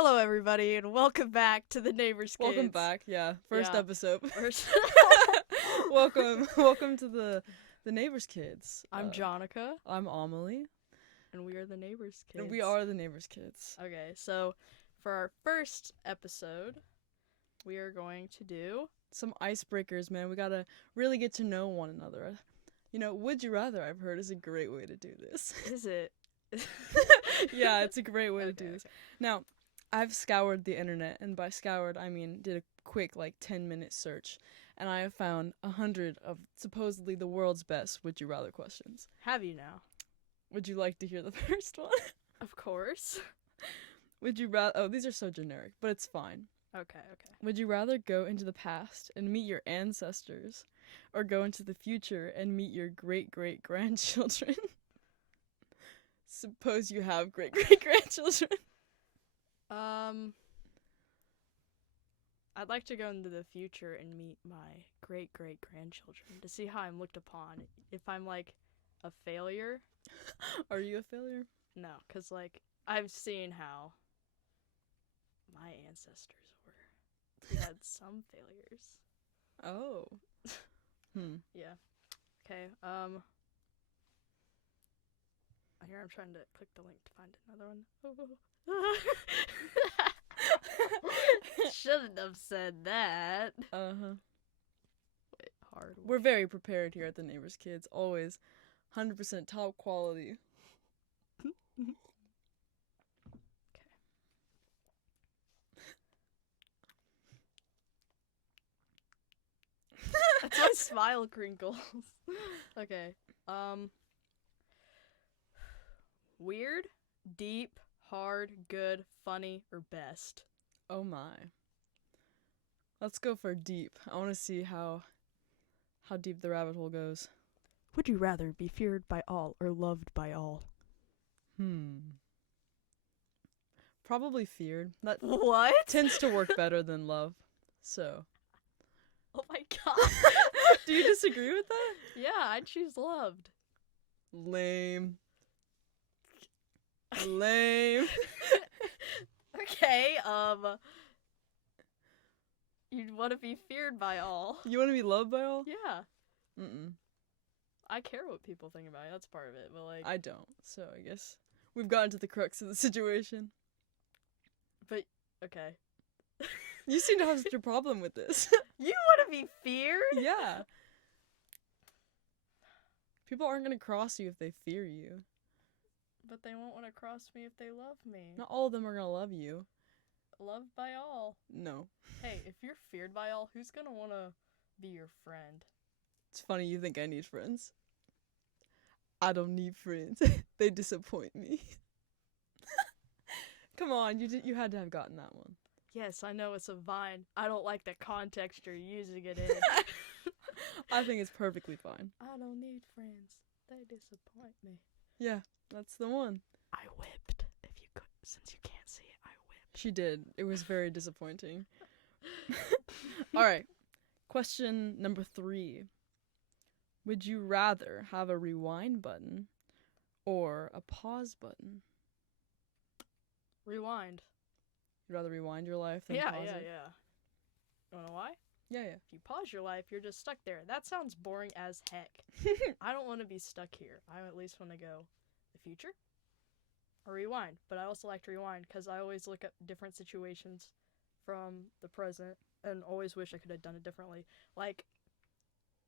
Hello, everybody, and welcome back to the Neighbors Kids. Welcome back, yeah. First episode. First. welcome to the Neighbors Kids. I'm Jonica. I'm Amalee. And we are the Neighbors Kids. And we are the Neighbors Kids. Okay, so for our first episode, we are going to do some icebreakers, man. We gotta really get to know one another. You know, Would You Rather, I've heard, is a great way to do this. Is it? Yeah, it's a great way to do this. Okay. Now, I've scoured the internet, and by scoured, I mean did a quick, 10-minute search, and I have found 100 of supposedly the world's best Would You Rather questions. Have you now? Would you like to hear the first one? Of course. Would you rather... Oh, these are so generic, but it's fine. Okay. Would you rather go into the past and meet your ancestors, or go into the future and meet your great-great-grandchildren? Suppose you have great-great-grandchildren. I'd like to go into the future and meet my great-great-grandchildren to see how I'm looked upon. If I'm, a failure. Are you a failure? No, because, I've seen how my ancestors were. We had some failures. Oh. Yeah. Okay, here I'm trying to click the link to find another one. Shouldn't have said that. Uh-huh. Wait, hard. We're very prepared here at the Neighbors Kids. Always 100% top quality. Okay. That's my smile crinkles. Okay. Weird, deep, hard, good, funny, or best? Oh my. Let's go for deep. I want to see how deep the rabbit hole goes. Would you rather be feared by all or loved by all? Probably feared. That What? tends to work better than love. So. Oh my god. Do you disagree with that? Yeah, I'd choose loved. Lame. Okay, you'd want to be feared by all. You want to be loved by all? Yeah. Mm-mm. I care what people think about me. That's part of it, but I don't. So I guess we've gotten to the crux of the situation. But okay. You seem to have such a problem with this. You want to be feared? Yeah. People aren't going to cross you if they fear you. But they won't want to cross me if they love me. Not all of them are going to love you. Loved by all. No. Hey, if you're feared by all, who's going to want to be your friend? It's funny you think I need friends. I don't need friends. They disappoint me. Come on, you had to have gotten that one. Yes, I know it's a vine. I don't like the context you're using it in. I think it's perfectly fine. I don't need friends. They disappoint me. Yeah, that's the one. I whipped. If you could, since you can't see it, I whipped. She did. It was very disappointing. Alright. Question number 3. Would you rather have a rewind button or a pause button? Rewind. You'd rather rewind your life than pause it? Yeah. You wanna know why? Yeah. If you pause your life, you're just stuck there. That sounds boring as heck. I don't want to be stuck here. I at least want to go the future or rewind. But I also like to rewind because I always look at different situations from the present and always wish I could have done it differently. I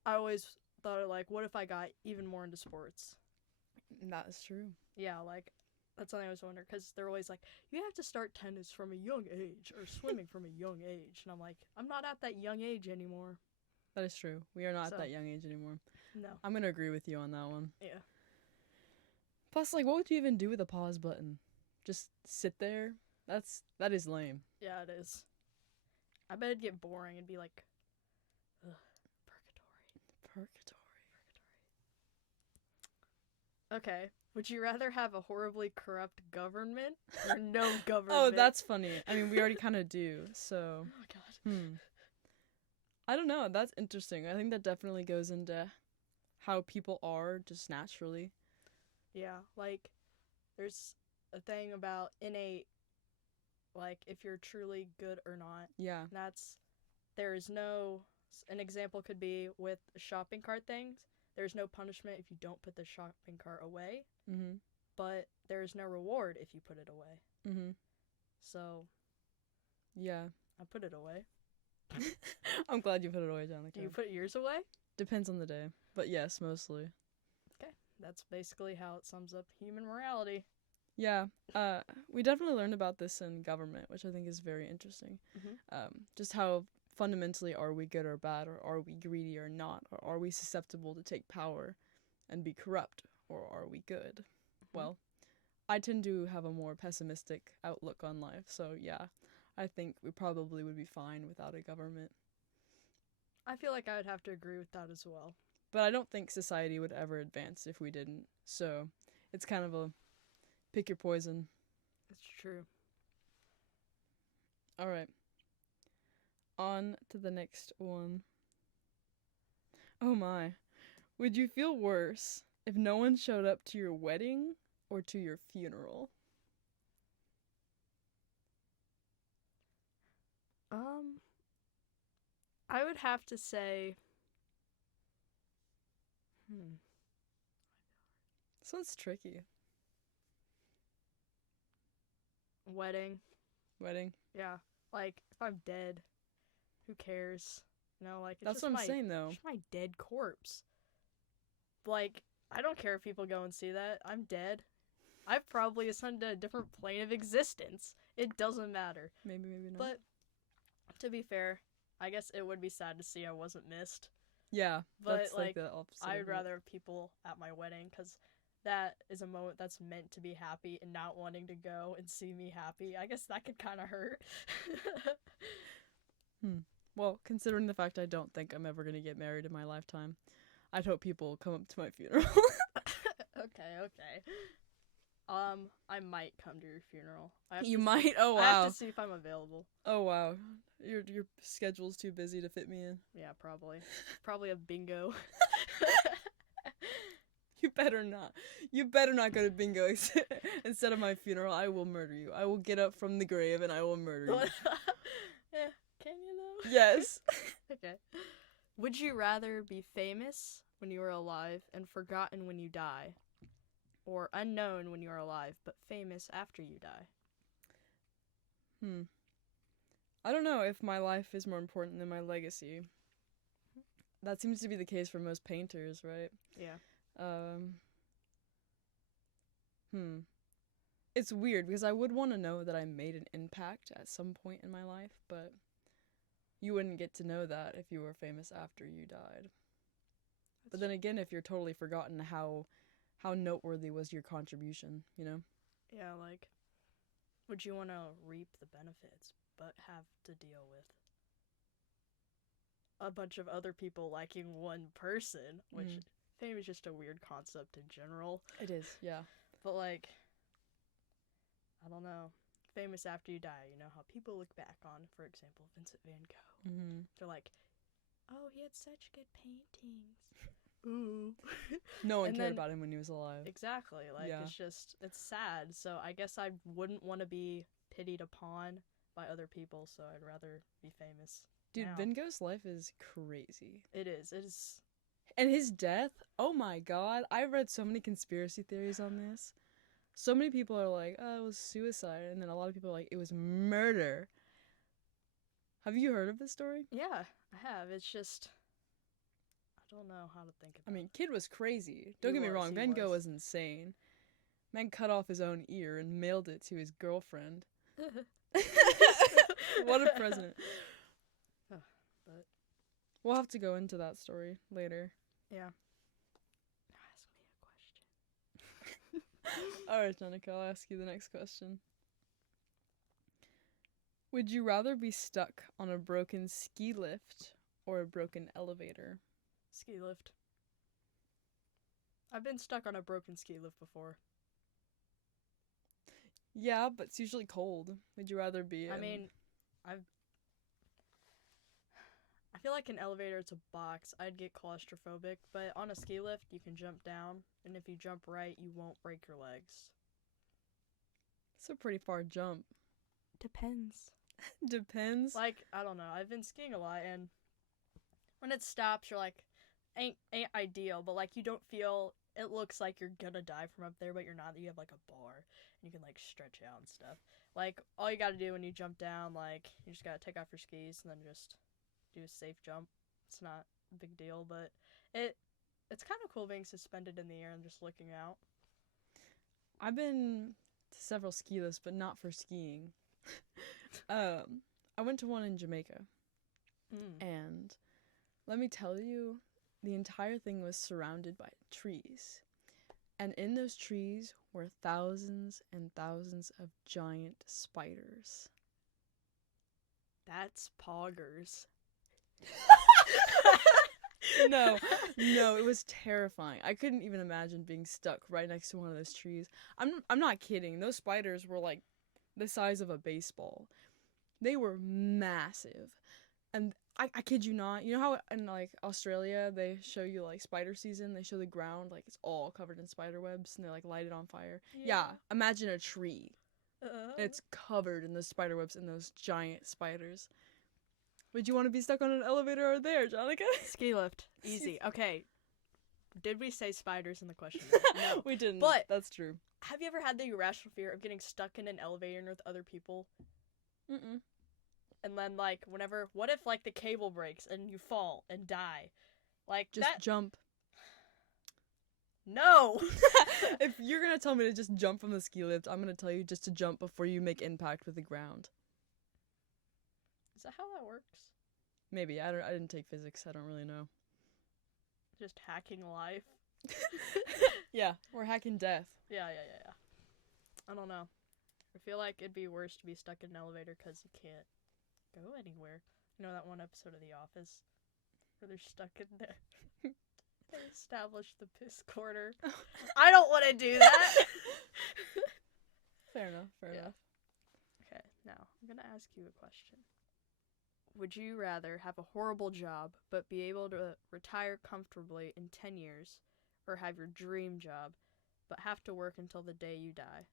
always thought what if I got even more into sports? That is true. Yeah, that's something I was wondering, because they're always you have to start tennis from a young age, or swimming from a young age, and I'm not at that young age anymore. That is true. We are not at that young age anymore. No. I'm gonna agree with you on that one. Yeah. Plus, what would you even do with a pause button? Just sit there? That is lame. Yeah, it is. I bet it'd get boring and be ugh, purgatory. Okay. Would you rather have a horribly corrupt government or no government? Oh, that's funny. I mean, we already kind of do, so. Oh, God. I don't know. That's interesting. I think that definitely goes into how people are just naturally. Yeah, there's a thing about innate like if you're truly good or not. Yeah. There is no, an example could be with shopping cart things. There's no punishment if you don't put the shopping cart away, Mm-hmm. but there is no reward if you put it away. Mm-hmm. So, Yeah. I put it away. I'm glad you put it away, Jonica. Do you put yours away? Depends on the day. But yes, mostly. Okay. That's basically how it sums up human morality. Yeah. We definitely learned about this in government, which I think is very interesting. Mm-hmm. Just how fundamentally are we good or bad, or are we greedy or not, or are we susceptible to take power and be corrupt, or are we good? Mm-hmm. Well, I tend to have a more pessimistic outlook on life, so yeah, I think we probably would be fine without a government. I feel like I would have to agree with that as well. But I don't think society would ever advance if we didn't, so it's kind of a pick your poison. It's true. Alright. On to the next one. Oh my. Would you feel worse if no one showed up to your wedding or to your funeral? I would have to say, This one's tricky. wedding. Wedding. Yeah. Like, if I'm dead, who cares? You know, like, it's That's just what I'm saying, though. just my dead corpse. Like, I don't care if people go and see that. I'm dead. I've probably ascended to a different plane of existence. It doesn't matter. Maybe not. But, to be fair, I guess it would be sad to see I wasn't missed. yeah, But, that's like like, the opposite. I of would it. rather have people at my wedding, because that is a moment that's meant to be happy, and not wanting to go and see me happy. I guess that could kind of hurt. Well, considering the fact I don't think I'm ever going to get married in my lifetime, I'd hope people come up to my funeral. Okay. I might come to your funeral. You might? Oh, I have wow. to see if I'm available. Oh, wow. Your schedule's too busy to fit me in. Yeah, probably. Probably a bingo. You better not. You better not go to bingo instead of my funeral. I will murder you. I will get up from the grave and I will murder you. Yeah, can you though? Yes. Okay. Would you rather be famous when you are alive and forgotten when you die, or unknown when you are alive but famous after you die? I don't know if my life is more important than my legacy. That seems to be the case for most painters, right? Yeah. It's weird because I would want to know that I made an impact at some point in my life, but you wouldn't get to know that if you were famous after you died. But then again, if you're totally forgotten, how noteworthy was your contribution, you know? Yeah, like, would you want to reap the benefits but have to deal with a bunch of other people liking one person, which fame is just a weird concept in general. It is, yeah. But, like, I don't know. Famous after you die, you know how people look back on, for example, Vincent van Gogh. Mm-hmm. They're like, oh, he had such good paintings. Ooh. No one And cared then- about him when he was alive. Exactly. Like, Yeah. it's sad. So I guess I wouldn't want to be pitied upon by other people, so I'd rather be famous. Dude, now. Van Gogh's life is crazy. It is. And his death, oh my god, I've read so many conspiracy theories on this. So many people are like, oh, it was suicide, and then a lot of people are like, it was murder. Have you heard of this story? Yeah, I have. It's just, I don't know how to think about I mean, kid was crazy. Don't get me wrong, he Van Gogh was. was insane. Man cut off his own ear and mailed it to his girlfriend. it. What a president. But, We'll have to go into that story later. yeah. Ask me a question. Alright, Jonica, I'll ask you the next question. Would you rather be stuck on a broken ski lift or a broken elevator? Ski lift. I've been stuck on a broken ski lift before. Yeah, but it's usually cold. Would you rather be I mean, I feel like an elevator, it's a box. I'd get claustrophobic, but on a ski lift, you can jump down, and if you jump right, you won't break your legs. it's a pretty far jump. Depends. Depends. Like, I don't know. I've been skiing a lot, and when it stops, you're like, ain't ideal, but like you don't feel. It looks like you're gonna die from up there, but you're not. You have like a bar, and you can like stretch out and stuff. Like all you gotta do when you jump down, like you just gotta take off your skis and then just do a safe jump. It's not a big deal, but it's kind of cool being suspended in the air and just looking out. I've been to several ski lifts, but not for skiing. I went to one in Jamaica, and let me tell you, the entire thing was surrounded by trees. And in those trees were thousands and thousands of giant spiders. That's poggers. No, it was terrifying. I couldn't even imagine being stuck right next to one of those trees. I'm not kidding. Those spiders were like the size of a baseball. They were massive. And I kid you not. You know how in like Australia they show you like spider season? They show the ground like it's all covered in spider webs and they like light it on fire. Yeah, imagine a tree. It's covered in those spider webs and those giant spiders. Would you want to be stuck on an elevator or there, Jonica? Ski lift. Easy. Okay. Did we say spiders in the question? No. We didn't. But that's true. Have you ever had the irrational fear of getting stuck in an elevator with other people? Mm-mm. And then, like, what if, like, the cable breaks and you fall and die? Like, just jump. No! If you're gonna tell me to just jump from the ski lift, I'm gonna tell you just to jump before you make impact with the ground. Is that how that works? Maybe. I didn't take physics. I don't really know. Just hacking life? Yeah, we're hacking death. Yeah. I don't know. I feel like it'd be worse to be stuck in an elevator because you can't go anywhere. You know that one episode of The Office where they're stuck in there? They established the piss corner. I don't want to do that! Fair enough. Okay, now I'm going to ask you a question. Would you rather have a horrible job but be able to retire comfortably in 10 years, or have your dream job but have to work until the day you die?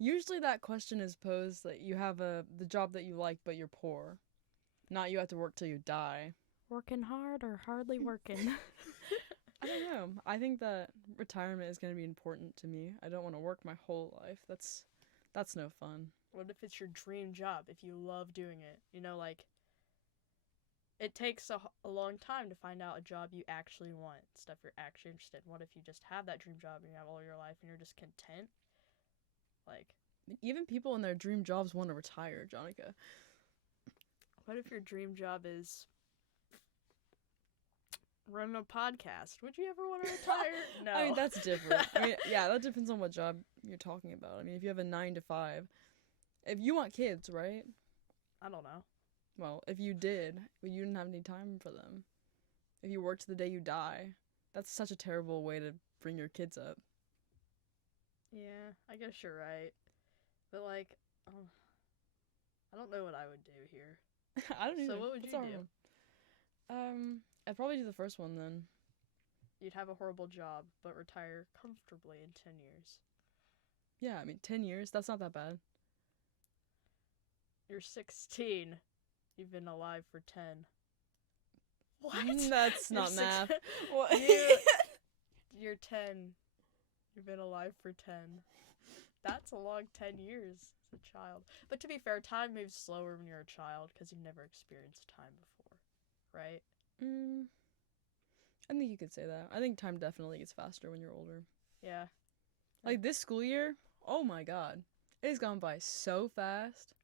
Usually that question is posed that you have the job that you like but you're poor. Not you have to work till you die. Working hard or hardly working? I don't know. I think that retirement is going to be important to me. I don't want to work my whole life. That's no fun. What if it's your dream job, if you love doing it? You know, like, it takes a long time to find out a job you actually want, stuff you're actually interested in. What if you just have that dream job and you have all your life and you're just content? Like, even people in their dream jobs want to retire, Jonica. What if your dream job is running a podcast? Would you ever want to retire? No. I mean, that's different. I mean, yeah, that depends on what job you're talking about. I mean, if you have a 9 to 5, if you want kids, right? I don't know. Well, if you did, you didn't have any time for them. If you worked the day you die, that's such a terrible way to bring your kids up. Yeah, I guess you're right. But, like, I don't know what I would do here. I don't either. So what would you do? I'd probably do the first one then. You'd have a horrible job, but retire comfortably in 10 years. Yeah, I mean, 10 years, that's not that bad. You're 16. You've been alive for 10. What? That's not math. What? You're 10. You've been alive for 10. That's a long 10 years as a child. But to be fair, time moves slower when you're a child because you've never experienced time before, right? I think you could say that. I think time definitely gets faster when you're older. Yeah. Like this school year, oh my god. It has gone by so fast.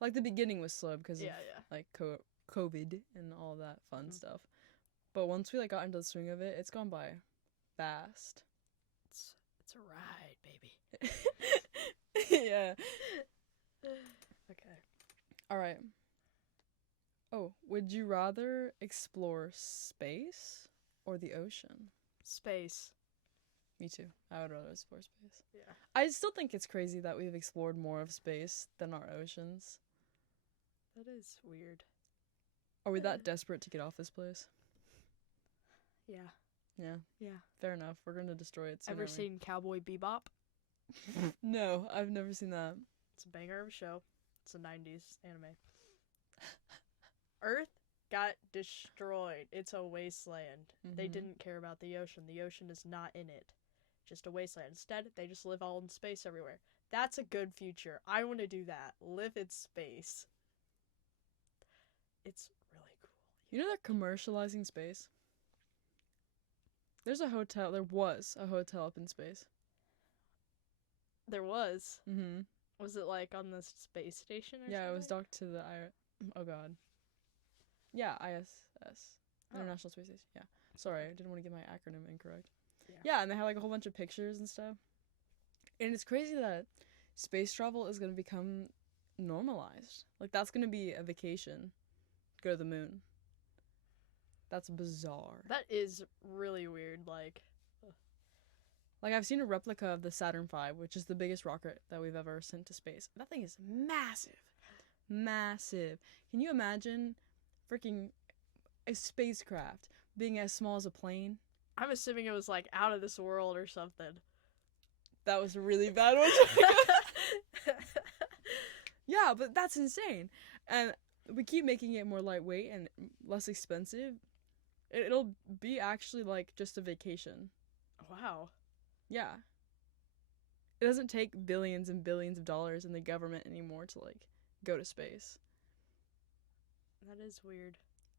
Like the beginning was slow because of like COVID and all that fun stuff. But once we like got into the swing of it, it's gone by fast. It's a ride, baby. Yeah. Okay. All right. Oh, would you rather explore space or the ocean? Space. Me too. I would rather explore space. Yeah. I still think it's crazy that we've explored more of space than our oceans. That is weird. Are we that desperate to get off this place? Yeah. Yeah. Yeah. Fair enough. We're gonna destroy it soon. Ever seen Cowboy Bebop? No, I've never seen that. It's a banger of a show. It's a 90s anime. Earth got destroyed. It's a wasteland. They Mhm. didn't care about the ocean. The ocean is not in it. Just a wasteland. Instead, they just live all in space everywhere. That's a good future. I want to do that. Live in space. It's really cool. You know they're commercializing space? There was a hotel up in space. There was. Mm-hmm. Was it like on the space station or something? Yeah, it was docked to the oh god. Yeah, ISS. Oh. International Space Station. Yeah. Sorry, I didn't want to get my acronym incorrect. Yeah. Yeah, and they had like a whole bunch of pictures and stuff. And it's crazy that space travel is going to become normalized. Like that's going to be a vacation. Go to the moon. That's bizarre. That is really weird. Like I've seen a replica of the Saturn V, which is the biggest rocket that we've ever sent to space. That thing is massive. Massive. Can you imagine freaking a spacecraft being as small as a plane? I'm assuming it was like out of this world or something. That was a really bad one. Yeah, but that's insane. And we keep making it more lightweight and less expensive. It'll be actually like just a vacation. Wow. Yeah. It doesn't take billions and billions of dollars in the government anymore to like go to space. That is weird.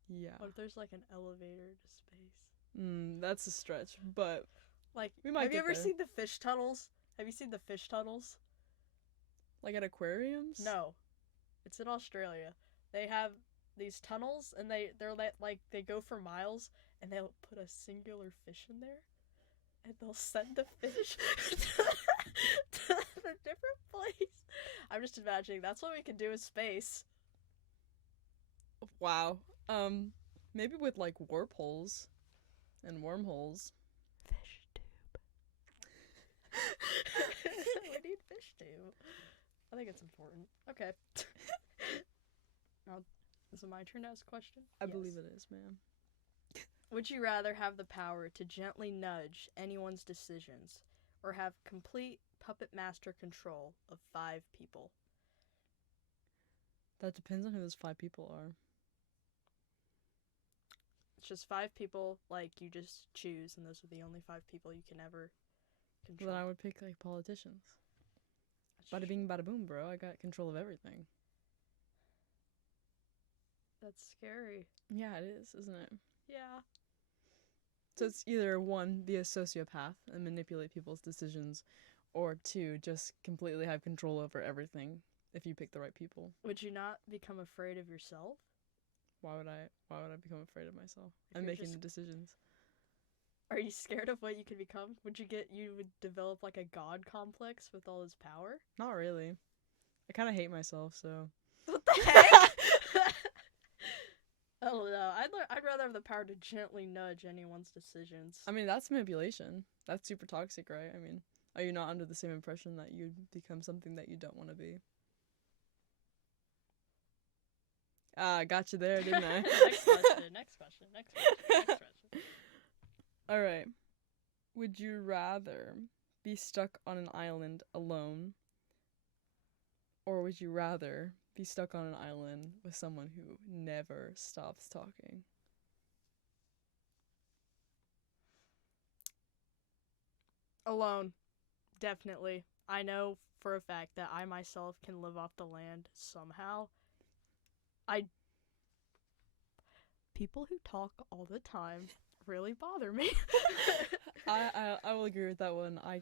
Yeah. What if there's like an elevator to space? That's a stretch, but Like, we might have you get ever there. seen the fish tunnels? Have you seen the fish tunnels? like at aquariums? No. It's in Australia. They have these tunnels and they're like they go for miles and they'll put a singular fish in there and they'll send the fish to a different place. I'm just imagining that's what we can do with space. Wow. Maybe with like warp holes and wormholes. Fishtube. We need fishtube. I think it's important. Okay. Now, is it my turn to ask a question? I Yes. believe it is, ma'am. Would you rather have the power to gently nudge anyone's decisions or have complete puppet master control of 5 people? That depends on who those 5 people are. It's just 5 people, like, you just choose, and those are the only 5 people you can ever control. Then I would pick like politicians. That's Bada bing, bada boom, bro. I got control of everything. That's scary. Yeah, it is, isn't it? Yeah. So it's either 1, be a sociopath and manipulate people's decisions, or 2, just completely have control over everything if you pick the right people. Would you not become afraid of yourself? Why would I become afraid of myself? If I'm you're making just- the decisions. Are you scared of what you could become? You would develop like a god complex with all his power? Not really. I kind of hate myself, so. What the heck? I don't know. I'd rather have the power to gently nudge anyone's decisions. I mean, that's manipulation. That's super toxic, right? I mean, are you not under the same impression that you'd become something that you don't want to be? Ah, I got you there, didn't I? Next question. Alright. Would you rather be stuck on an island alone? Or would you rather be stuck on an island with someone who never stops talking? Alone. Definitely. I know for a fact that I myself can live off the land somehow. People who talk all the time really bother me. I will agree with that one. I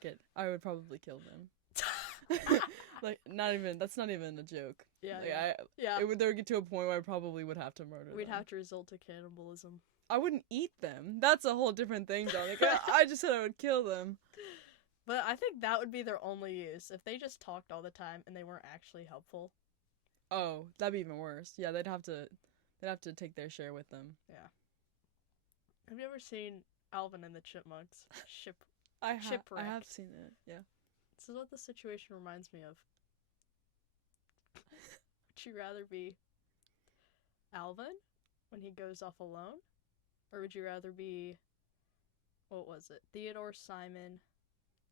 would probably kill them. Like, that's not even a joke. Yeah. Like, Yeah. There would get to a point where I probably would have to murder We'd them. have to resort to cannibalism. I wouldn't eat them. That's a whole different thing, Jonica. I just said I would kill them. But I think that would be their only use. If they just talked all the time and they weren't actually helpful. Oh, that'd be even worse. Yeah, they'd have to take their share with them. Yeah. Have you ever seen Alvin and the Chipmunks? I Shipwreck. have seen it. Yeah. This is what the situation reminds me of. Would you rather be Alvin when he goes off alone? Or would you rather be what was it? Theodore, Simon.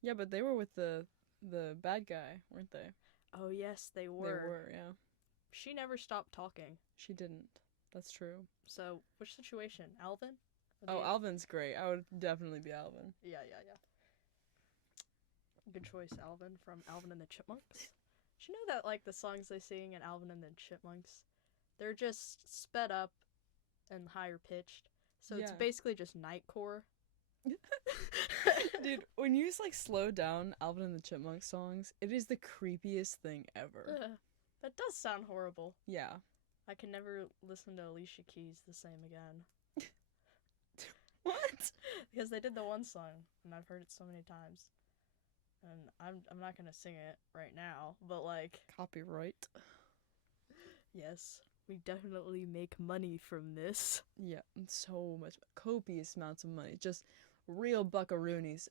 Yeah, but they were with the bad guy, weren't they? Oh, yes, they They were. were, yeah. She never stopped talking. She didn't. That's true. So, which situation? Alvin? Oh, Alvin's great. I would definitely be Alvin. Yeah. Good choice, Alvin, from Alvin and the Chipmunks. Did you know that, like, the songs they sing in Alvin and the Chipmunks, they're just sped up and higher pitched. So it's Yeah. basically just nightcore. Dude, when you just, like, slow down Alvin and the Chipmunks songs, it is the creepiest thing ever. Ugh, that does sound horrible. Yeah. I can never listen to Alicia Keys the same again. What? Because they did the one song, and I've heard it so many times. And I'm not gonna sing it right now, but like, Copyright. yes, we definitely make money from this. Yeah, so much. Copious amounts of money. Just real buckaroonies.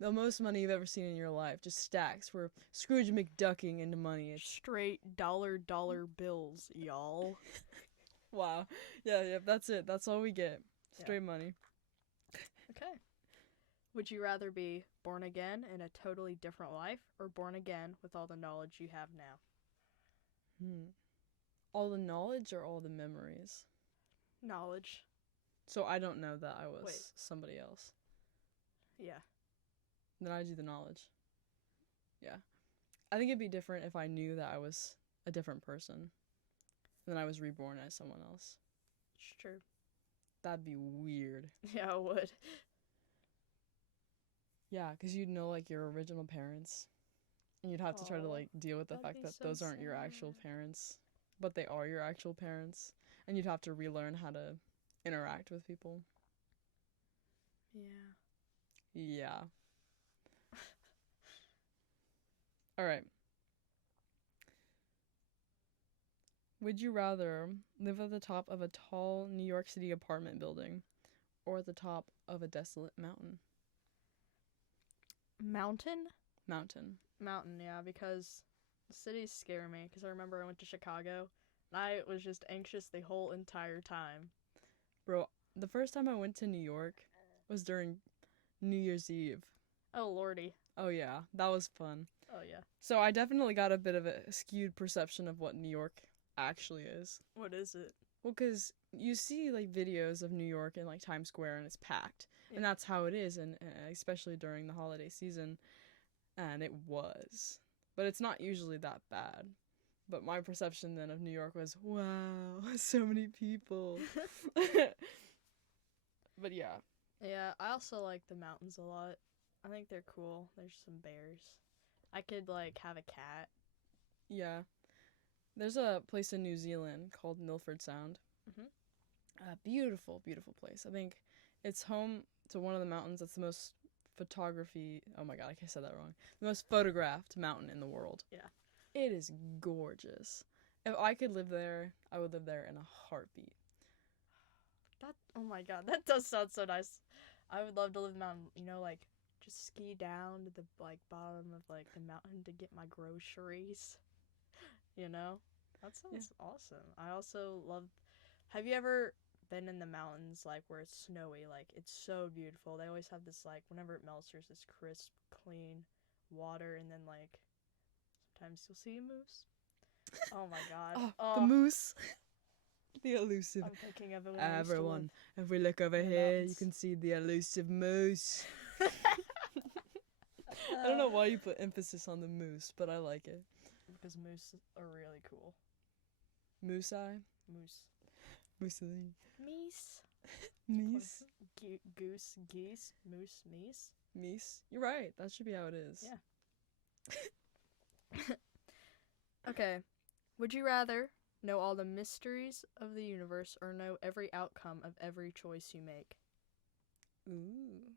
The most money you've ever seen in your life. Just stacks. We're Scrooge McDucking into money. It's Straight dollar bills, y'all. wow. Yeah, that's it. That's all we get. Straight money. Okay. Would you rather be born again in a totally different life, or born again with all the knowledge you have now? All the knowledge or all the memories? Knowledge. So I don't know that I was Wait. somebody else. Yeah. Then I do the knowledge. Yeah. I think it'd be different if I knew that I was a different person. Then I was reborn as someone else. It's true. That'd be weird. Yeah, it would. Yeah, because you'd know, like, your original parents. And you'd have to try to, Aw, like, deal with the that'd fact be that so those aren't your actual sad. parents. But they are your actual parents. And you'd have to relearn how to interact with people. Yeah. Yeah. Alright. Would you rather live at the top of a tall New York City apartment building or at the top of a desolate mountain? Mountain? Mountain. Yeah, because the cities scare me. Because I remember I went to Chicago, and I was just anxious the whole entire time. Bro, the first time I went to New York was during New Year's Eve. Oh, lordy. Oh yeah, that was fun. Oh, yeah. So I definitely got a bit of a skewed perception of what New York actually is. What is it? Well, because you see, like, videos of New York in, like, Times Square, and it's packed. Yeah. And that's how it is, and especially during the holiday season. And it was. But it's not usually that bad. But my perception then of New York was, wow, so many people. But yeah. Yeah, I also like the mountains a lot. I think they're cool. There's some bears. I could, like, have a cat. Yeah. There's a place in New Zealand called Milford Sound. Mhm. A beautiful, beautiful place. I think it's home to one of the mountains that's the most oh my god, I said that wrong. The most photographed mountain in the world. Yeah. It is gorgeous. If I could live there, I would live there in a heartbeat. Oh my god, that does sound so nice. I would love to live in a mountain, like, just ski down to the, like, bottom of, like, the mountain to get my groceries. That sounds awesome. I also love, have you ever been in the mountains, like, where it's snowy? Like, it's so beautiful. They always have this, like, whenever it melts, there's this crisp, clean water, and then, like, sometimes you'll see a moose. Oh my god. The moose. The elusive. I'm thinking of it when I used to Everyone, if we look over in the here, you mountains. can see the elusive moose. live. I don't know why you put emphasis on the moose, but I like it. Because moose are really cool. Moose eye? Moose. Mooseline. Meese. Meese? Goose, geese, moose, meese. Meese? You're right. That should be how it is. Yeah. Okay. Would you rather know all the mysteries of the universe or know every outcome of every choice you make? Ooh.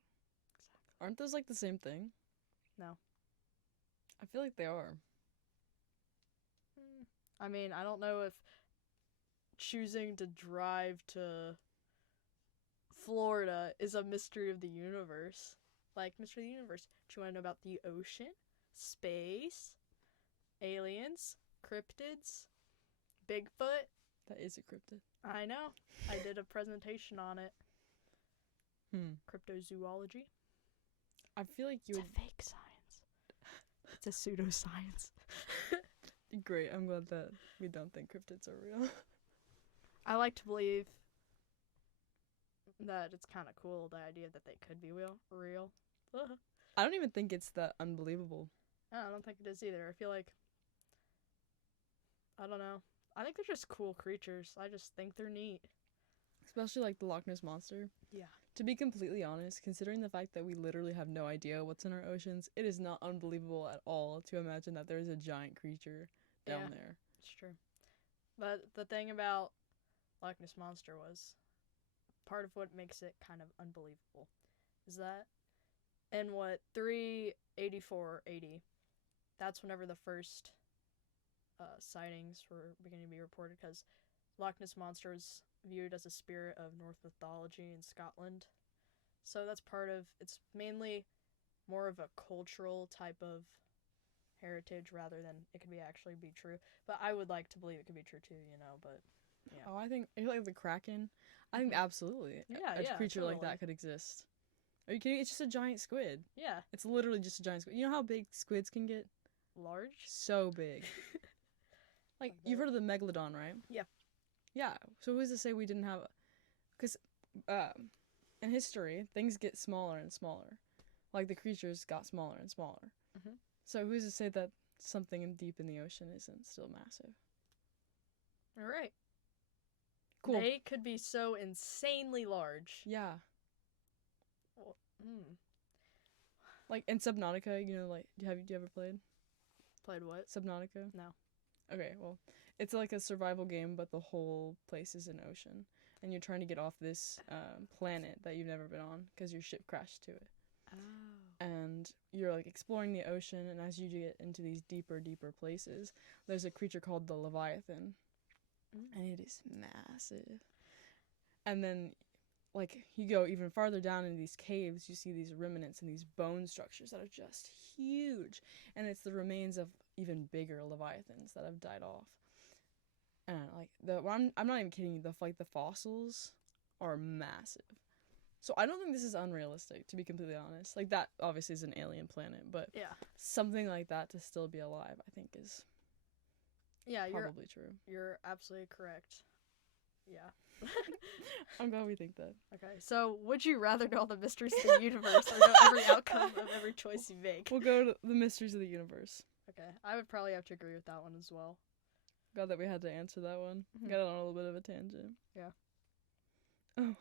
Aren't those, like, the same thing? No. I feel like they are. I mean, I don't know if choosing to drive to Florida is a mystery of the universe. Like, mystery of the universe. Do you want to know about the ocean? Space? Aliens? Cryptids? Bigfoot? That is a cryptid. I know. I did a presentation on it. Cryptozoology. I feel like you It's a fake science. It's a pseudoscience. Great, I'm glad that we don't think cryptids are real. I like to believe that it's kind of cool, the idea that they could be real. I don't even think it's that unbelievable. I don't think it is either. I feel like, I don't know. I think they're just cool creatures. I just think they're neat. Especially like the Loch Ness Monster. Yeah. To be completely honest, considering the fact that we literally have no idea what's in our oceans, it is not unbelievable at all to imagine that there is a giant creature down there. It's true. But the thing about Loch Ness Monster was, part of what makes it kind of unbelievable is that in 384 AD, that's whenever the first sightings were beginning to be reported, because Loch Ness Monster is viewed as a spirit of Norse mythology in Scotland. So that's part of, it's mainly more of a cultural type of heritage rather than it could be actually be true. But I would like to believe it could be true too, but yeah. Oh, I think like the Kraken. I think absolutely a creature totally. like that could exist. Are you kidding? It's just a giant squid. Yeah. It's literally just a giant squid. You know how big squids can get? Large? So big. Like, you've heard of the megalodon, right? Yeah. Yeah. So who's to say we didn't have because in history, things get smaller and smaller. Like, the creatures got smaller and smaller. Mm-hmm. So who's to say that something deep in the ocean isn't still massive? All right. Cool. They could be so insanely large. Yeah. Well, Like in Subnautica, like have you ever played? Played what? Subnautica? No. Okay, well, it's like a survival game, but the whole place is an ocean, and you're trying to get off this planet that you've never been on because your ship crashed to it. Oh. And you're like exploring the ocean, and as you get into these deeper places, there's a creature called the Leviathan, and it is massive. And then, like, you go even farther down into these caves, you see these remnants and these bone structures that are just huge, and it's the remains of even bigger leviathans that have died off. And I'm not even kidding you, the fossils are massive. So I don't think this is unrealistic, to be completely honest. Like, that obviously is an alien planet, but yeah, something like that to still be alive, I think is probably true. You're absolutely correct. Yeah. I'm glad we think that. Okay, so would you rather know all the mysteries of the universe or know every outcome of every choice you make? We'll go to the mysteries of the universe. Okay, I would probably have to agree with that one as well. Glad that we had to answer that one. Mm-hmm. Got on a little bit of a tangent. Yeah. Oh,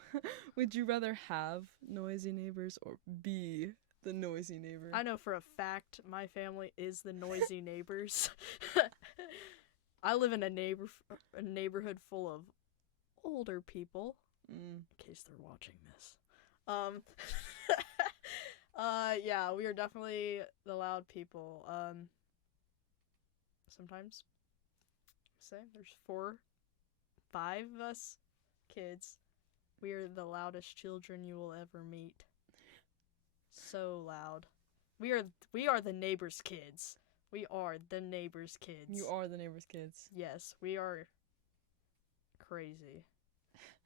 would you rather have noisy neighbors or be the noisy neighbor? I know for a fact my family is the noisy neighbors. I live in a neighborhood full of older people, in case they're watching this. Yeah, we are definitely the loud people. Sometimes, say, there's 4, 5 of us kids. We are the loudest children you will ever meet. So loud. We are the neighbors' kids. We are the neighbors' kids. You are the neighbors' kids. Yes, we are crazy.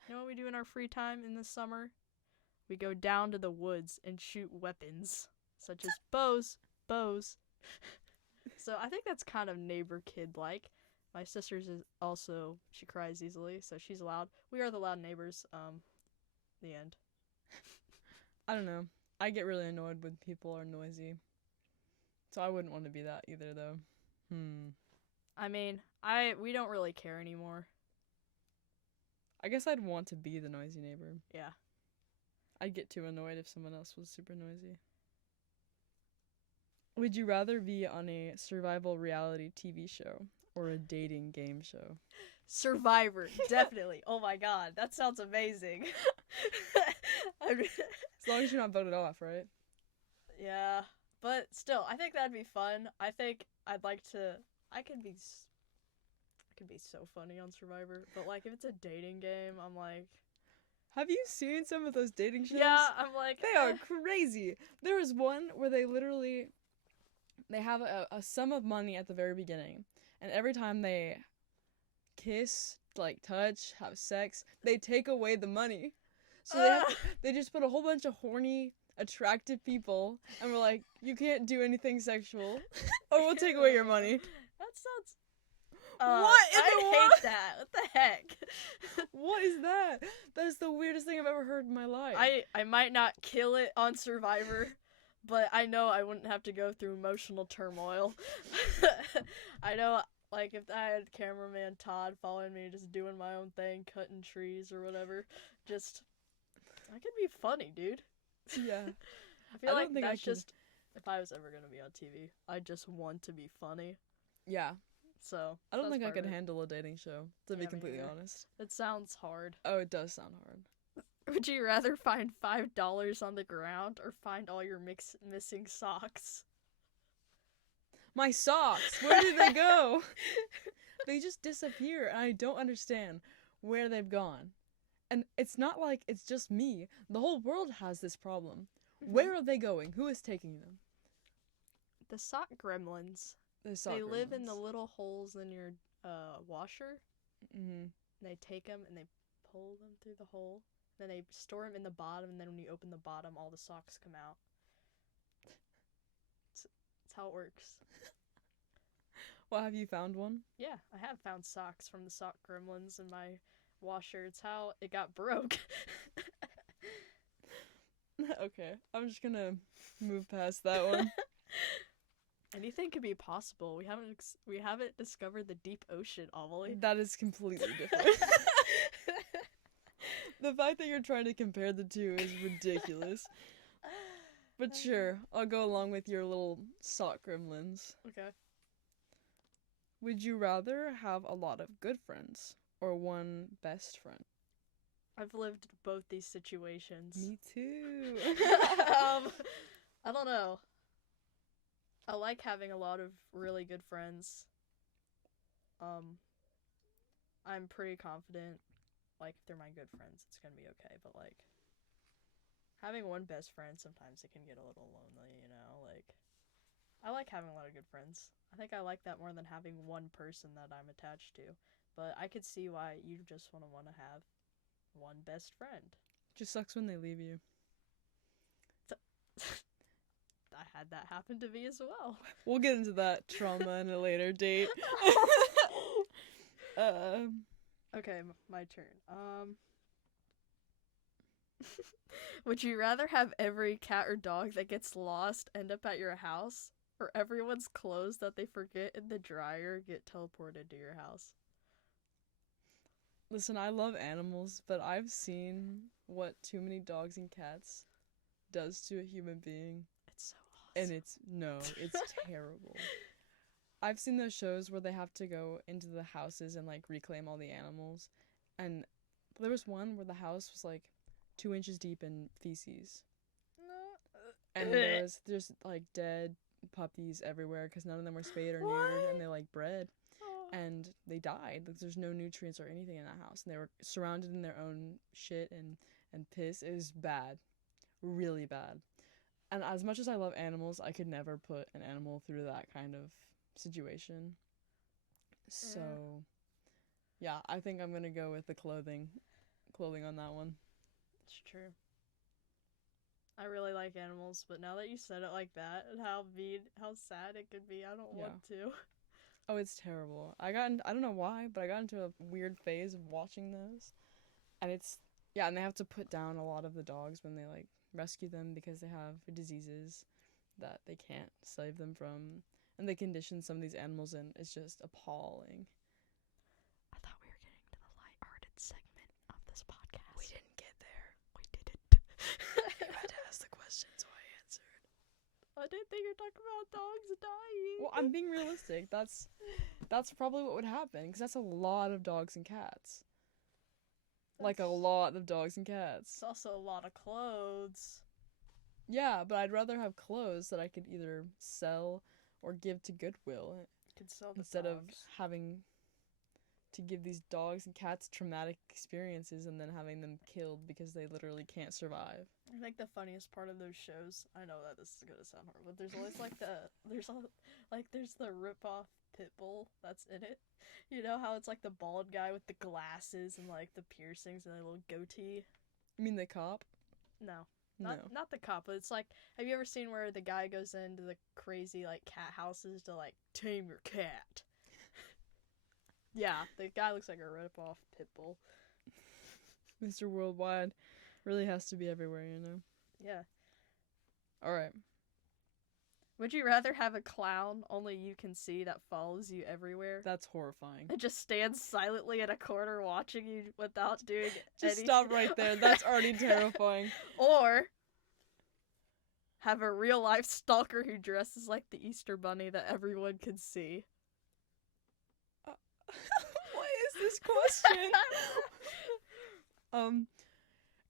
You know what we do in our free time in the summer? We go down to the woods and shoot weapons, such as bows. So I think that's kind of neighbor kid-like. My sister's is also, she cries easily, so she's loud. We are the loud neighbors. The end. I don't know. I get really annoyed when people are noisy. So I wouldn't want to be that either, though. I mean, we don't really care anymore. I guess I'd want to be the noisy neighbor. Yeah. I'd get too annoyed if someone else was super noisy. Would you rather be on a survival reality TV show or a dating game show? Survivor, definitely. Oh my god, that sounds amazing. As long as you're not voted off, right? Yeah, but still, I think that'd be fun. I think I could be so funny on Survivor, but like if it's a dating game, I'm like, have you seen some of those dating shows? Yeah, I'm like, they are crazy. There was one where they have a sum of money at the very beginning, and every time they kiss, like touch, have sex, they take away the money. So they just put a whole bunch of horny, attractive people, and we're like, you can't do anything sexual, or we'll take away your money. That sounds. What in the I world? hate that. What the heck? What is that? That is the weirdest thing I've ever heard in my life. I might not kill it on Survivor, but I know I wouldn't have to go through emotional turmoil. I know, like, if I had cameraman Todd following me, just doing my own thing, cutting trees or whatever, that could be funny, dude. Yeah. I feel I like don't think I that's could- just, if I was ever gonna be on TV, I just want to be funny. Yeah. So I don't that's think I part could of it. handle a dating show, to Yeah, be me completely neither. honest. It sounds hard. Oh, it does sound hard. Would you rather find $5 on the ground or find all your missing socks? My socks! Where did they go? They just disappear, and I don't understand where they've gone. And it's not like it's just me. The whole world has this problem. Where are they going? Who is taking them? The sock gremlins. The sock They live in the gremlins. little holes in your washer. Mhm. And they take them and they pull them through the hole. Then they store them in the bottom, and then when you open the bottom, all the socks come out. That's how it works. Well, have you found one? Yeah, I have found socks from the sock gremlins in my washer. It's how it got broke. Okay, I'm just gonna move past that one. Anything could be possible. We haven't discovered the deep ocean, Amalee. That is completely different. The fact that you're trying to compare the two is ridiculous. But sure, I'll go along with your little sock gremlins. Okay. Would you rather have a lot of good friends or one best friend? I've lived both these situations. Me too. I don't know. I like having a lot of really good friends. I'm pretty confident, like, if they're my good friends, it's gonna be okay, but, like, having one best friend, sometimes it can get a little lonely, you know? Like, I like having a lot of good friends. I think I like that more than having one person that I'm attached to. But I could see why you just want to have one best friend. Just sucks when they leave you. I had that happen to me as well. We'll get into that trauma in a later date. Okay, my turn. Would you rather have every cat or dog that gets lost end up at your house, or everyone's clothes that they forget in the dryer get teleported to your house? Listen, I love animals, but I've seen what too many dogs and cats does to a human being. It's so awesome. And it's terrible. I've seen those shows where they have to go into the houses and, like, reclaim all the animals. And there was one where the house was, like, 2 inches deep in feces. And there was just, like, dead puppies everywhere because none of them were spayed or neutered, and they, like, bred. And they died. Like, there's no nutrients or anything in that house. And they were surrounded in their own shit and piss. It was bad. Really bad. And as much as I love animals, I could never put an animal through that kind of situation. So, yeah, I think I'm gonna go with the clothing on that one. It's true. I really like animals, but now that you said it like that, and how sad it could be, I don't want to. Oh, it's terrible. I don't know why, but I got into a weird phase of watching those. And and they have to put down a lot of the dogs when they, like, rescue them because they have diseases that they can't save them from. And they condition some of these animals in. It's just appalling. I thought we were getting to the lighthearted segment of this podcast. We didn't get there. We didn't. You had to ask the question, so I answered. I didn't think you were talking about dogs dying. Well, I'm being realistic. That's probably what would happen, because that's a lot of dogs and cats. Like, a lot of dogs and cats. It's also a lot of clothes. Yeah, but I'd rather have clothes that I could either sell or give to Goodwill You could sell the instead of dogs. having to give these dogs and cats traumatic experiences and then having them killed because they literally can't survive. I think the funniest part of those shows, I know that this is gonna sound horrible, but there's always there's the rip-off pit bull that's in it. You know how it's like the bald guy with the glasses and, like, the piercings and a little goatee? You mean the cop? No. No. Not the cop, but it's like, have you ever seen where the guy goes into the crazy, like, cat houses to, like, tame your cat? Yeah, the guy looks like a rip-off pit bull. Mr. Worldwide really has to be everywhere, you know? Yeah. Alright. Would you rather have a clown only you can see that follows you everywhere? That's horrifying. It just stands silently in a corner watching you without doing Just anything. stop right there. That's already terrifying. Or have a real-life stalker who dresses like the Easter Bunny that everyone can see. What is this question?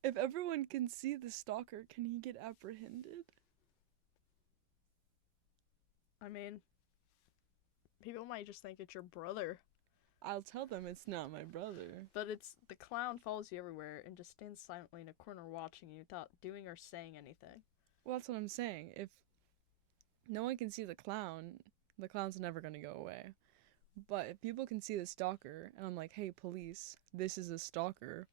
If everyone can see the stalker, can he get apprehended? I mean, people might just think it's your brother. I'll tell them it's not my brother. But it's the clown follows you everywhere and just stands silently in a corner watching you without doing or saying anything. Well, that's what I'm saying. If no one can see the clown's never going to go away. But if people can see the stalker, and I'm like, hey, police, this is a stalker,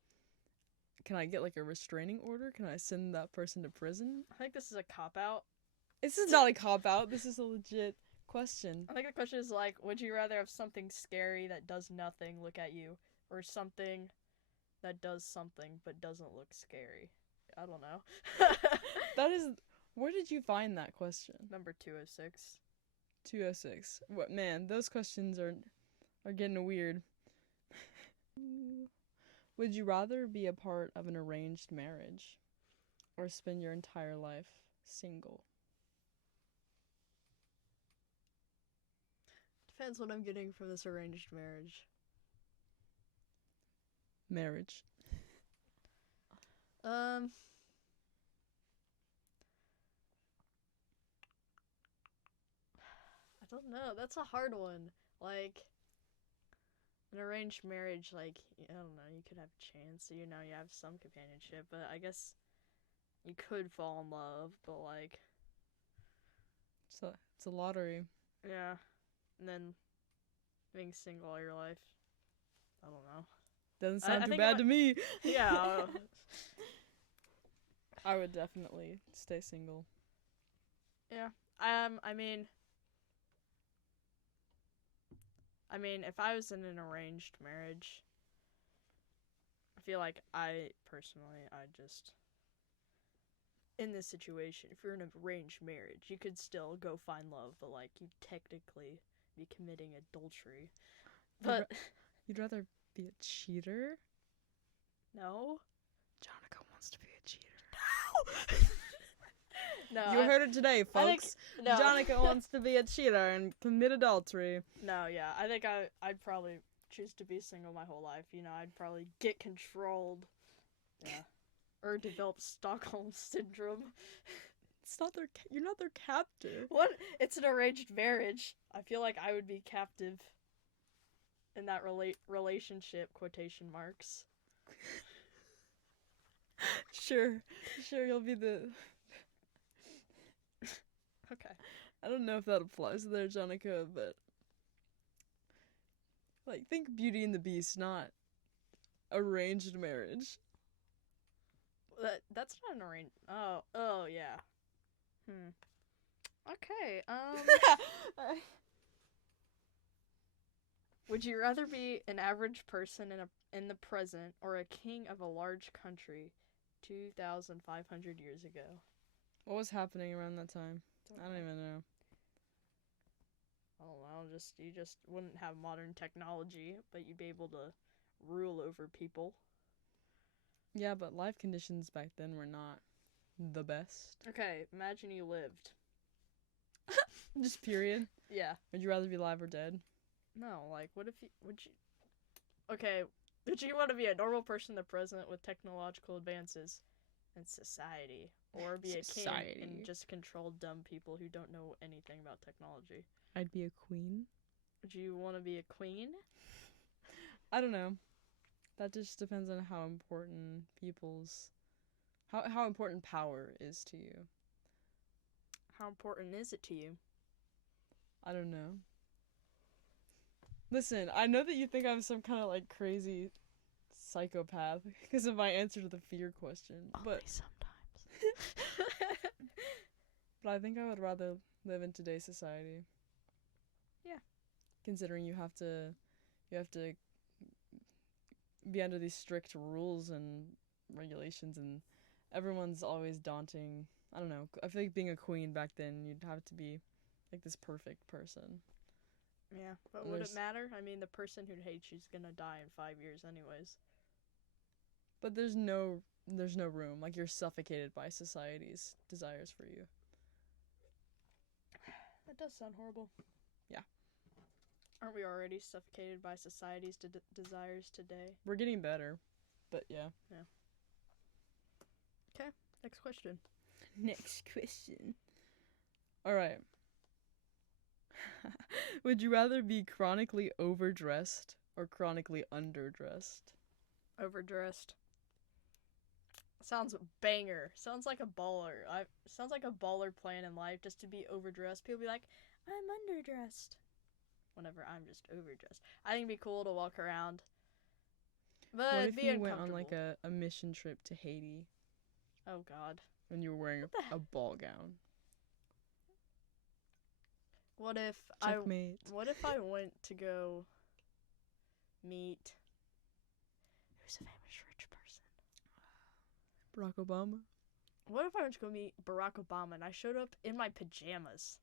can I get, like, a restraining order? Can I send that person to prison? I think this is a cop-out. This is not a cop-out. This is a legit question. I think the question is like, would you rather have something scary that does nothing look at you, or something that does something but doesn't look scary? I don't know. That is... Where did you find that question? Number 206. 206. What, man, those questions are getting weird. Would you rather be a part of an arranged marriage or spend your entire life single? Depends what I'm getting from this arranged marriage. Marriage. I don't know. That's a hard one. Like, an arranged marriage, like, I don't know, you could have a chance, you know, you have some companionship, but I guess you could fall in love, but, like... It's a lottery. Yeah. And then being single all your life. I don't know. Doesn't sound too bad to me. Yeah. I would definitely stay single. Yeah. I mean, if I was in an arranged marriage, I feel like I just... In this situation, if you're in an arranged marriage, you could still go find love, but, like, you'd technically be committing adultery. But... You'd rather be a cheater? No? Jonica wants to be a cheater. No. You heard it today, folks. No. Jonica wants to be a cheater and commit adultery. No, yeah. I think I'd probably choose to be single my whole life. You know, I'd probably get controlled. Yeah. Or develop Stockholm Syndrome. It's not you're not their captive. What? It's an arranged marriage. I feel like I would be captive in that relationship, quotation marks. Sure, you'll be the... Okay. I don't know if that applies there, Jonica, but... Like, think Beauty and the Beast, not arranged marriage. That's not an arranged... Oh, yeah. Okay, Would you rather be an average person in the present or a king of a large country 2,500 years ago? What was happening around that time? I don't even know. I don't know, you just wouldn't have modern technology, but you'd be able to rule over people. Yeah, but life conditions back then were not the best. Okay, imagine you lived. Just period? Yeah. Would you rather be alive or dead? No, like, okay, would you want to be a normal person in the present with technological advances in society? Or be a king and just control dumb people who don't know anything about technology? I'd be a queen. Would you want to be a queen? I don't know. That just depends on how important how important power is to you. How important is it to you? I don't know. Listen, I know that you think I'm some kind of, like, crazy psychopath because of my answer to the fear question. Only But I think I would rather live in today's society. Yeah. Considering you have to be under these strict rules and regulations, and everyone's always daunting. I don't know. I feel like being a queen back then, you'd have to be like this perfect person. Yeah, but And would it matter? I mean, the person who hates you's gonna die in 5 years anyways. But there's no room. Like, you're suffocated by society's desires for you. That does sound horrible. Yeah. Aren't we already suffocated by society's desires today? We're getting better, but yeah. Okay, next question. Next question. All right. Would you rather be chronically overdressed or chronically underdressed? Overdressed. Sounds banger. Sounds like a baller. Sounds like a baller plan in life, just to be overdressed. People be like, I'm underdressed. Whenever I'm just overdressed. I think it'd be cool to walk around. But What it'd if be you went on uncomfortable. like a mission trip to Haiti Oh god. and you were wearing a ball gown? What if Checkmate. I went to go meet who's a famous rich person? Barack Obama? What if I went to go meet Barack Obama and I showed up in my pajamas?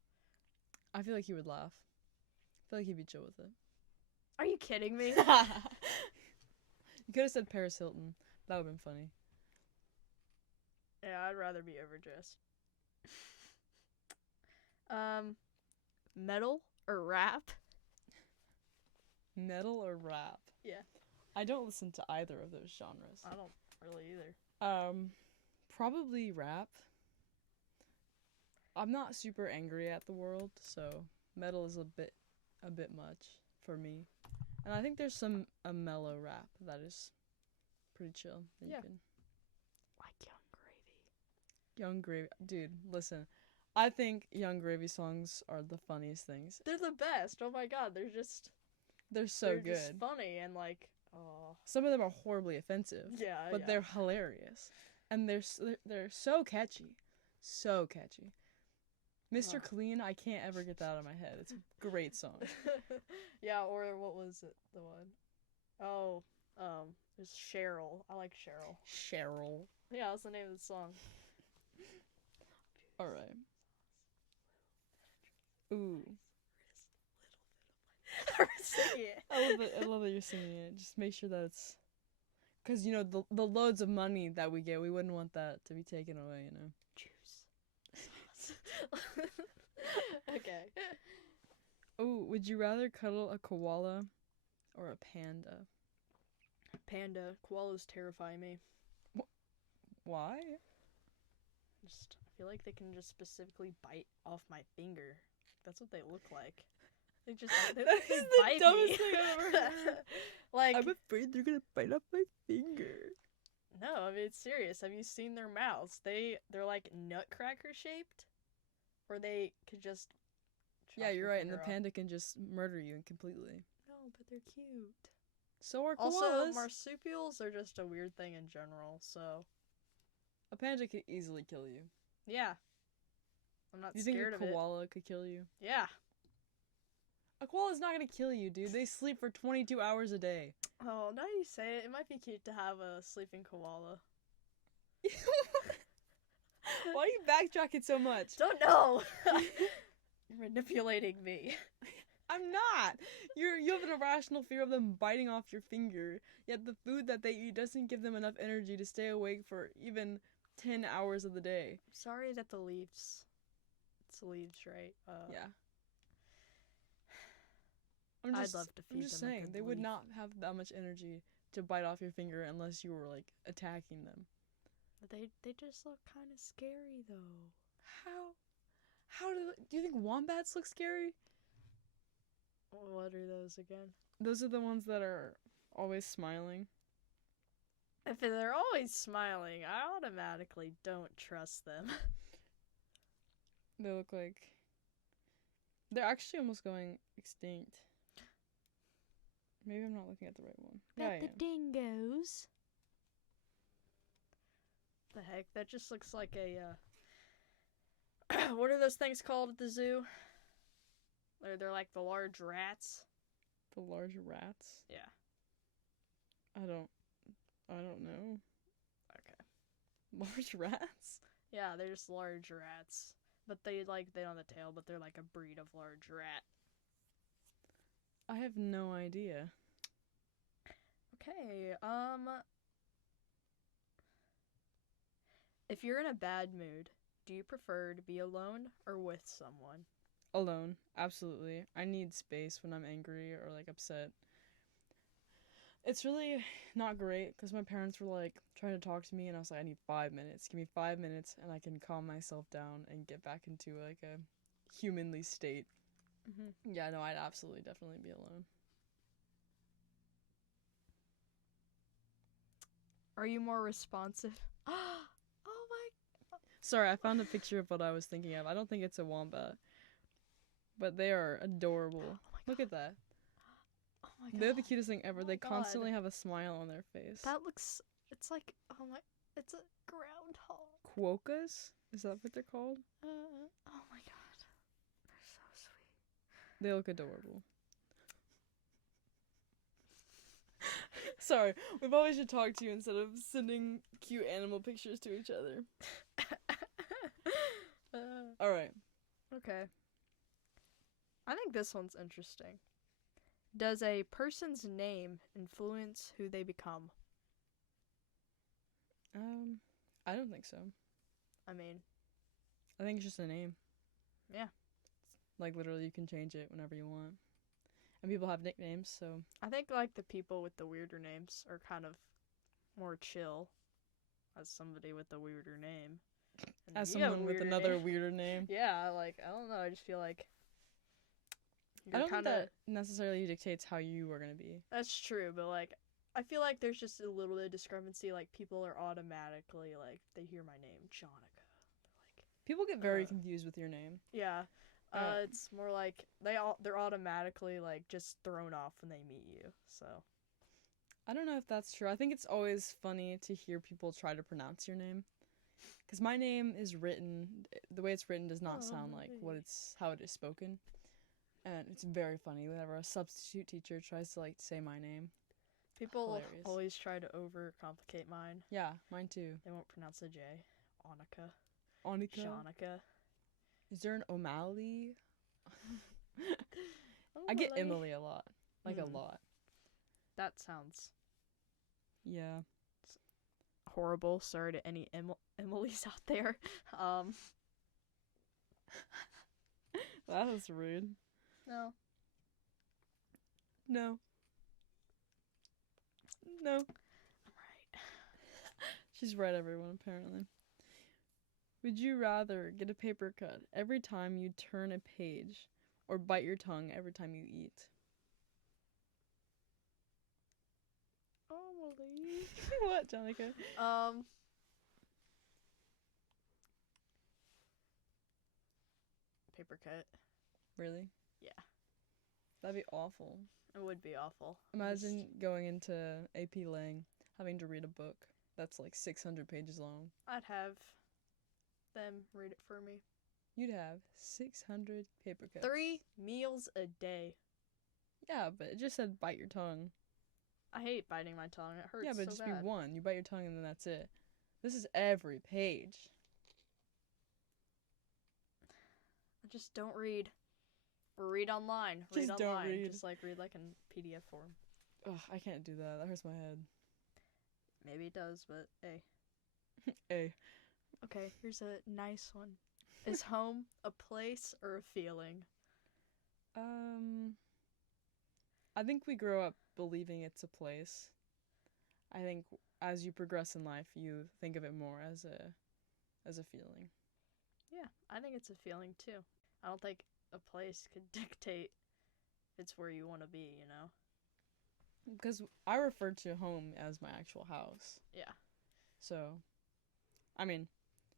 I feel like he would laugh. I feel like he'd be chill with it. Are you kidding me? You could have said Paris Hilton. That would have been funny. Yeah, I'd rather be overdressed. Metal or rap? Metal or rap? Yeah. I don't listen to either of those genres. I don't really either. Probably rap. I'm not super angry at the world, so metal is a bit much for me. And I think there's a mellow rap that is pretty chill. That Yeah. You can... Like Young Gravy. Young Gravy. Dude, listen. I think Young Gravy songs are the funniest things. They're the best. Oh my god, they're so just good. funny and like, oh. Some of them are horribly offensive. Yeah, but they're hilarious. And they're so catchy. So catchy. Mr. Clean, I can't ever get that out of my head. It's a great song. Yeah, or what was it? The one? Oh, it's Cheryl. I like Cheryl. Cheryl. Yeah, that's the name of the song. All right. Ooh. Sing it. I love that you're singing it. Just make sure that it's... Because, you know, the loads of money that we get, we wouldn't want that to be taken away, you know? Juice. Okay. Ooh, would you rather cuddle a koala or a panda? Panda. Koalas terrify me. Why? I feel like they can just specifically bite off my finger. That's what they look like. They bite dumbest me. thing I've ever heard. Like, I'm afraid they're gonna bite off my finger. no, I mean, it's serious. Have you seen their mouths? They're like nutcracker shaped, or they could just. Yeah, you're right, and the off. panda can just murder you completely. No, but they're cute. So are koalas. Also, marsupials are just a weird thing in general. So. A panda could easily kill you. Yeah. I'm not You scared of think it. a koala could kill you? Yeah. A koala's not gonna kill you, dude. They sleep for 22 hours a day. Oh, now you say it, it might be cute to have a sleeping koala. Why are you backtracking so much? Don't know. You're manipulating me. I'm not. You have an irrational fear of them biting off your finger. Yet the food that they eat doesn't give them enough energy to stay awake for even 10 hours of the day. Sorry that the leaves. It's the leaves, right? Yeah. I'd love to feed I'm just them a saying, good they would leaf. not have that much energy to bite off your finger unless you were, like, attacking them. But they just look kind of scary, though. How do you think wombats look scary? What are those again? Those are the ones that are always smiling. If they're always smiling, I automatically don't trust them. They look like... They're actually almost going extinct. maybe I'm not looking at the right one. Got Yeah, I the am. dingoes. The heck? That just looks like a, what are those things called at the zoo? They're like the large rats. The large rats? Yeah. I don't know. Okay. Large rats? Yeah, they're just large rats. But they don't have a tail, but they're like a breed of large rat. I have no idea. Okay, if you're in a bad mood, do you prefer to be alone or with someone? Alone, absolutely. I need space when I'm angry or like upset. It's really not great because my parents were like trying to talk to me and I was like, I need 5 minutes. Give me 5 minutes and I can calm myself down and get back into like a humanly state. Mm-hmm. Yeah, no, I'd absolutely definitely be alone. Are you more responsive? Oh my. Sorry, I found a picture of what I was thinking of. I don't think it's a wombat, but they are adorable. Oh my Look at that. Oh my god. They're the cutest thing ever. Oh my They God. constantly have a smile on their face. That looks. It's like. Oh my. It's a groundhog. Quokkas? Is that what they're called? Oh my god. They're so sweet. They look adorable. Sorry, we probably should talk to you instead of sending cute animal pictures to each other. Alright. Okay. I think this one's interesting. Does a person's name influence who they become? I don't think so. I mean, I think it's just a name. Yeah. Like, literally, you can change it whenever you want. And people have nicknames, so... I think, like, the people with the weirder names are kind of more chill as somebody with a weirder name. And As you have a someone with weirder another name. weirder name. Yeah, like, I don't know, I just feel like... I don't think that necessarily dictates how you are going to be. That's true, but, like, I feel like there's just a little bit of discrepancy. Like, people are automatically, like, they hear my name, Jonica. Like, People get very confused with your name. yeah. It's more like they're automatically like just thrown off when they meet you. So I don't know if that's true. I think it's always funny to hear people try to pronounce your name, because my name is written. The way it's written does not sound like how it is spoken, and it's very funny whenever a substitute teacher tries to like say my name. people Hilarious. always try to overcomplicate mine. Yeah, mine too. They won't pronounce the J. Onica. Jonica. Jonica. Is there an O'Malley? I get Emily a lot. Like a lot. That sounds Yeah. horrible. Sorry to any Emily's out there. That was rude. No. No. No. I'm right. She's right, everyone, apparently. Would you rather get a paper cut every time you turn a page or bite your tongue every time you eat? Emily. What, Jonica? Paper cut. Really? Yeah. That'd be awful. It would be awful. Imagine going into AP Lang, having to read a book that's like 600 pages long. I'd have them read it for me. You'd have 600 paper cuts. 3 meals a day. Yeah, but it just said bite your tongue. I hate biting my tongue. It hurts Yeah, but so just bad. be one. You bite your tongue and then that's it. This is every page. Just don't read. Or read online. Just read don't online. read. Just like read like in PDF form. Ugh, I can't do that. That hurts my head. Maybe it does, but hey. Hey. Okay, here's a nice one. Is home a place or a feeling? I think we grow up believing it's a place. I think as you progress in life, you think of it more as a feeling. Yeah, I think it's a feeling too. I don't think a place could dictate it's where you want to be, you know? Because I refer to home as my actual house. Yeah. So, I mean,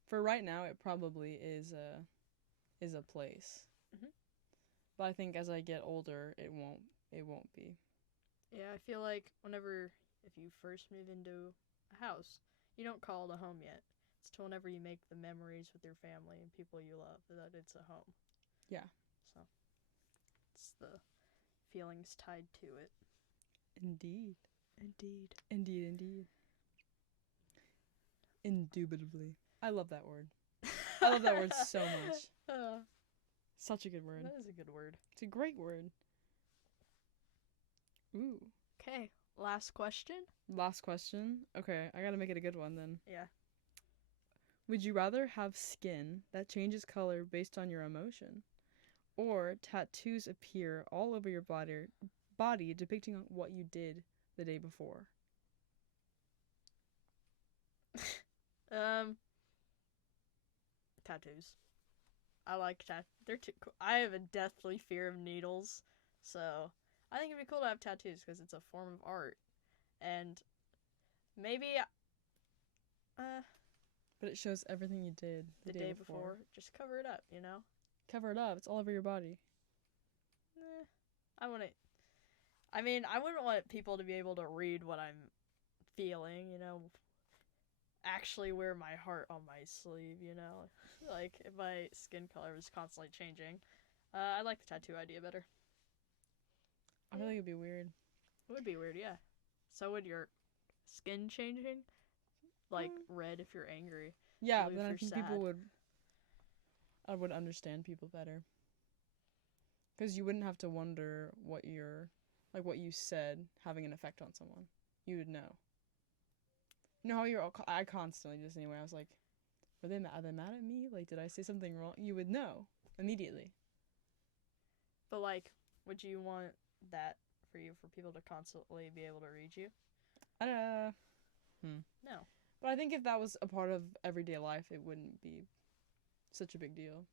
for right now, it probably is a place. Mhm. But I think as I get older, it won't be. Yeah, I feel like if you first move into a house, you don't call it a home yet. It's till whenever you make the memories with your family and people you love that it's a home. Yeah. So, it's the feelings tied to it. Indeed. Indeed. Indeed, indeed. Indubitably. I love that word. I love that word so much. Such a good word. That is a good word. It's a great word. Ooh. Okay, last question. Last question. Okay, I gotta make it a good one then. Yeah. Would you rather have skin that changes color based on your emotion, or tattoos appear all over your body depicting what you did the day before? Tattoos. I like they're too cool. I have a deathly fear of needles, so I think it'd be cool to have tattoos because it's a form of art, and maybe But it shows everything you did the day before. Just cover it up, you know. Cover it up. It's all over your body. I wouldn't. I mean, I wouldn't want people to be able to read what I'm feeling, you know. Actually wear my heart on my sleeve, you know. Like, if my skin color was constantly changing. I like the tattoo idea better. I feel like it'd be weird. It would be weird, yeah. So would your skin changing? Like, red if you're angry. Yeah, blue then if I you're think sad. I would understand people better. Because you wouldn't have to wonder what what you said having an effect on someone. You would know. You know how I constantly just anyway, I was like, are they mad at me? Like, did I say something wrong? You would know immediately. But, like, would you want that for people to constantly be able to read you? No. But I think if that was a part of everyday life, it wouldn't be such a big deal.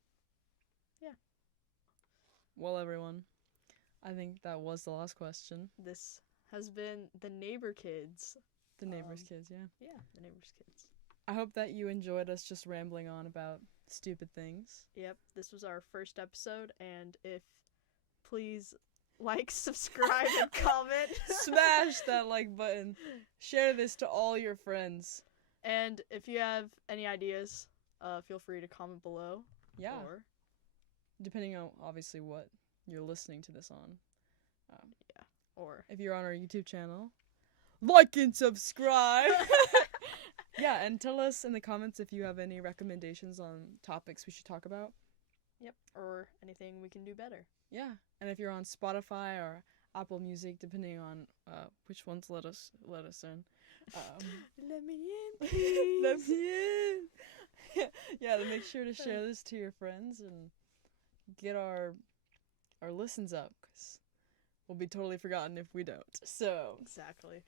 Yeah. Well, everyone, I think that was the last question. This has been the Neighbor Kids. The neighbor's kids, yeah. Yeah, the Neighbor's Kids. I hope that you enjoyed us just rambling on about stupid things. Yep, this was our first episode, and please like, subscribe, and comment. Smash that like button. Share this to all your friends. And if you have any ideas, feel free to comment below. Yeah. Or, depending on, obviously, what you're listening to this on. yeah. Or if you're on our YouTube channel, like and subscribe. Yeah, and tell us in the comments if you have any recommendations on topics we should talk about. Yep, or anything we can do better. Yeah, and if you're on Spotify or Apple Music, depending on which ones let us in. Let me in, please. Let me in. Yeah, then make sure to share this to your friends and get our listens up, because we'll be totally forgotten if we don't. So exactly.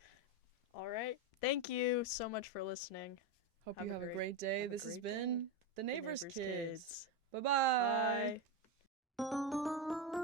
All right. Thank you so much for listening. Hope you have a great day. This has been The Neighbor's Kids. Bye-bye. Bye.